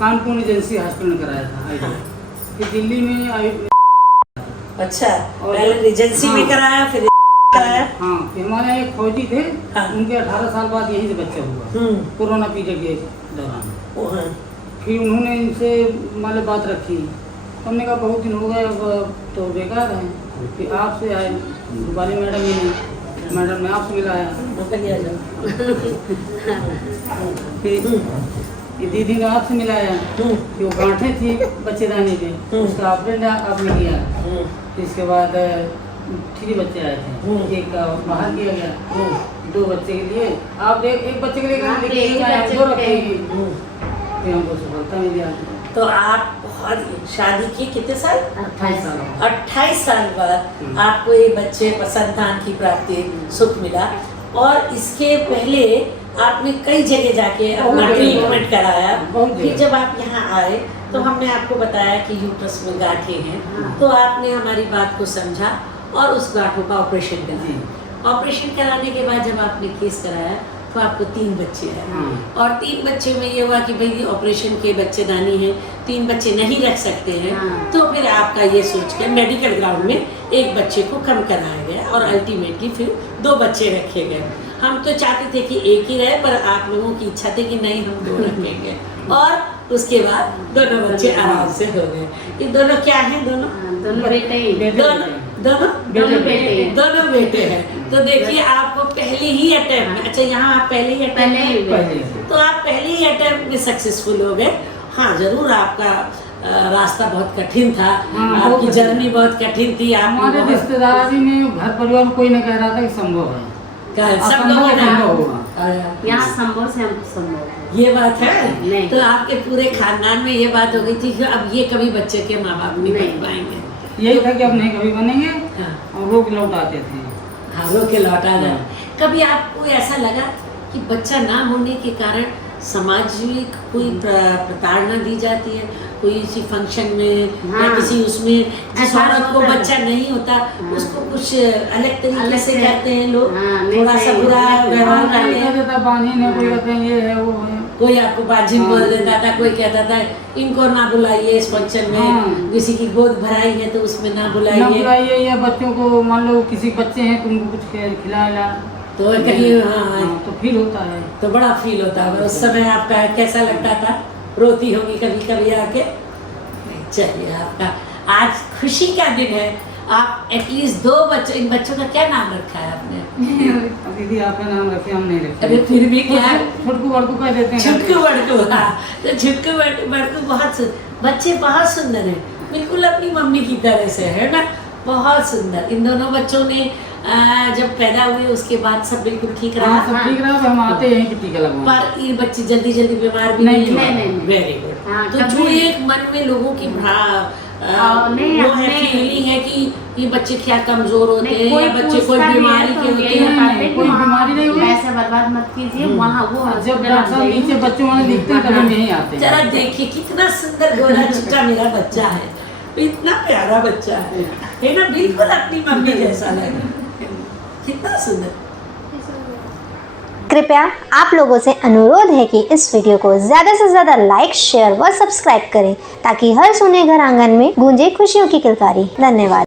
Kanpur agency hospital में कराया था। हाँ। फिर दिल्ली में अच्छा, और पहले एजेंसी में हाँ। कराया, फिर कराया। हाँ, फिर हमारे एक फौजी थे, हाँ। उनके 18 साल बाद यहीं से बच्चा हुआ, कोरोना पीरियड के दौरान। हाँ। फिर उन्होंने इनसे मतलब बात रखी, हमने कहा बहुत दिन हो गए, अब तो बेकार है। फिर आपसे आए रूपाली मैडम ही, मैडम ने आपसे मिलाया। फिर ये दीदी ने आपसे मिलाया कि वो गांठें थी बच्चेदानी पे, उसका ऑपरेशन आपने किया। फिर इसके बाद 3 बच्चे आए थे, एक का बाहर किया गया, 2 बच्चे के लिए आप एक बच्चे के लिए 2 रखेगी। फिर हमको सफलता मिली। तो आप बहुत शादी की कितने साल? 28 साल। 28 साल बाद आपको ये बच्चे संतान की प्राप्ति सुख मिला। और इसके पहले आपने कई जगह जाके अपना ट्रीटमेंट कराया। फिर जब आप यहाँ आए तो हमने आपको बताया कि यूट्रस में गांठें हैं, तो आपने हमारी बात को समझा और उस गांठों का ऑपरेशन कराया। ऑपरेशन कराने के बाद जब आपने केस कराया तो आपको 3 बच्चे हैं, और 3 बच्चे में ये हुआ कि भाई ऑपरेशन के बच्चेदानी है, 3 बच्चे नहीं रख सकते हैं। तो फिर आपका ये सोच के मेडिकल ग्राउंड में एक बच्चे को कम कराया गया और अल्टीमेटली फिर 2 बच्चे रखे गए। हम तो चाहते थे कि एक ही रहे, पर आप लोगों की इच्छा थी कि नहीं हम 2 रखेंगे, और उसके बाद दोनों बच्चे आराम से हो गए। ये दोनों क्या हैं? दोनों बेटे, दोनों बेटे हैं। तो देखिए आपको पहले ही अटेम्प्ट में, अच्छा यहाँ आप पहले ही अटेम्प्ट में, तो आप पहले ही अटेम्प्ट में सक्सेसफुल हो गए। हाँ जरूर आपका रास्ता बहुत कठिन था, आपकी जर्नी बहुत कठिन थी। हमारे रिश्तेदारी में घर परिवार में कोई न कह रहा था कि संभव है, सब लोगों ने यहाँ संभव से हम संभव, ये बात है। तो आपके पूरे खानदान में ये बात हो गई थी कि अब ये कभी बच्चे के माँ बाप नहीं बन पाएंगे। यही था कि अब नहीं कभी बनेंगे। और रोक लौटाते थे। हाँ, रोक के लौटा जाए। कभी आपको ऐसा लगा कि बच्चा ना होने के कारण समाज में कोई प्रताड़ना दी जाती है, कोई किसी फंक्शन में या किसी उसमें जिस औरत को बच्चा नहीं होता उसको कुछ अलग तरीके से कहते हैं लोग, थोड़ा सा बुरा व्यवहार करते हैं। कोई आपको बाजिन बोल देता था, कोई कहता था इनको ना बुलाइए इस फंक्शन में, किसी की गोद भराई है तो उसमें ना बुलाइए, या बच्चों को मान लो किसी बच्चे हैं तुमको कुछ खिलाया तो कहीं तो फील होता है, तो बड़ा फील होता है। उस समय आपका कैसा लगता था? रोती होगी कभी कभी आके? चलिए, आपका आज खुशी का दिन है। आप एटलीस्ट 2 बच्चों, इन बच्चों का क्या नाम रखा है आपने? दीदी आपका नाम रखे, हम नहीं रखे। अरे फिर भी क्या, छुटकू बड़कू कह देते हैं। छुटकू बड़कू, तो छुटकू बड़कू बहुत बच्चे बहुत सुंदर है, बिल्कुल अपनी मम्मी की तरह से है ना, बहुत सुंदर। इन दोनों बच्चों ने जब पैदा हुए उसके बाद सब बिल्कुल ठीक रहा? सब ठीक रहा। हम आते हैं टीका लगवाने, पर ये बच्चे जल्दी जल्दी बीमार भी नहीं? Very good. तो जो एक मन में लोगों की वो है फीलिंग है कि ये बच्चे क्या कमजोर होते हैं या बच्चे कोई बीमारी के होते हैं, कोई बीमारी नहीं हुई, पैसे बर्बाद मत कीजिए। वहाँ वो जब डॉक्टर नीचे बच्चे वहाँ दिखते हैं तभी नहीं आते। जरा देखिए कितना सुंदर गोरा चिट्टा मेरा बच्चा है, इतना प्यारा बच्चा है ना, बिल्कुल अपनी मम्मी जैसा लगे, कितना सुंदर। कृपया आप लोगों से अनुरोध है कि इस वीडियो को ज़्यादा से ज़्यादा लाइक, शेयर व सब्सक्राइब करें ताकि हर सुने घर आंगन में गूंजे खुशियों की किलकारी। धन्यवाद।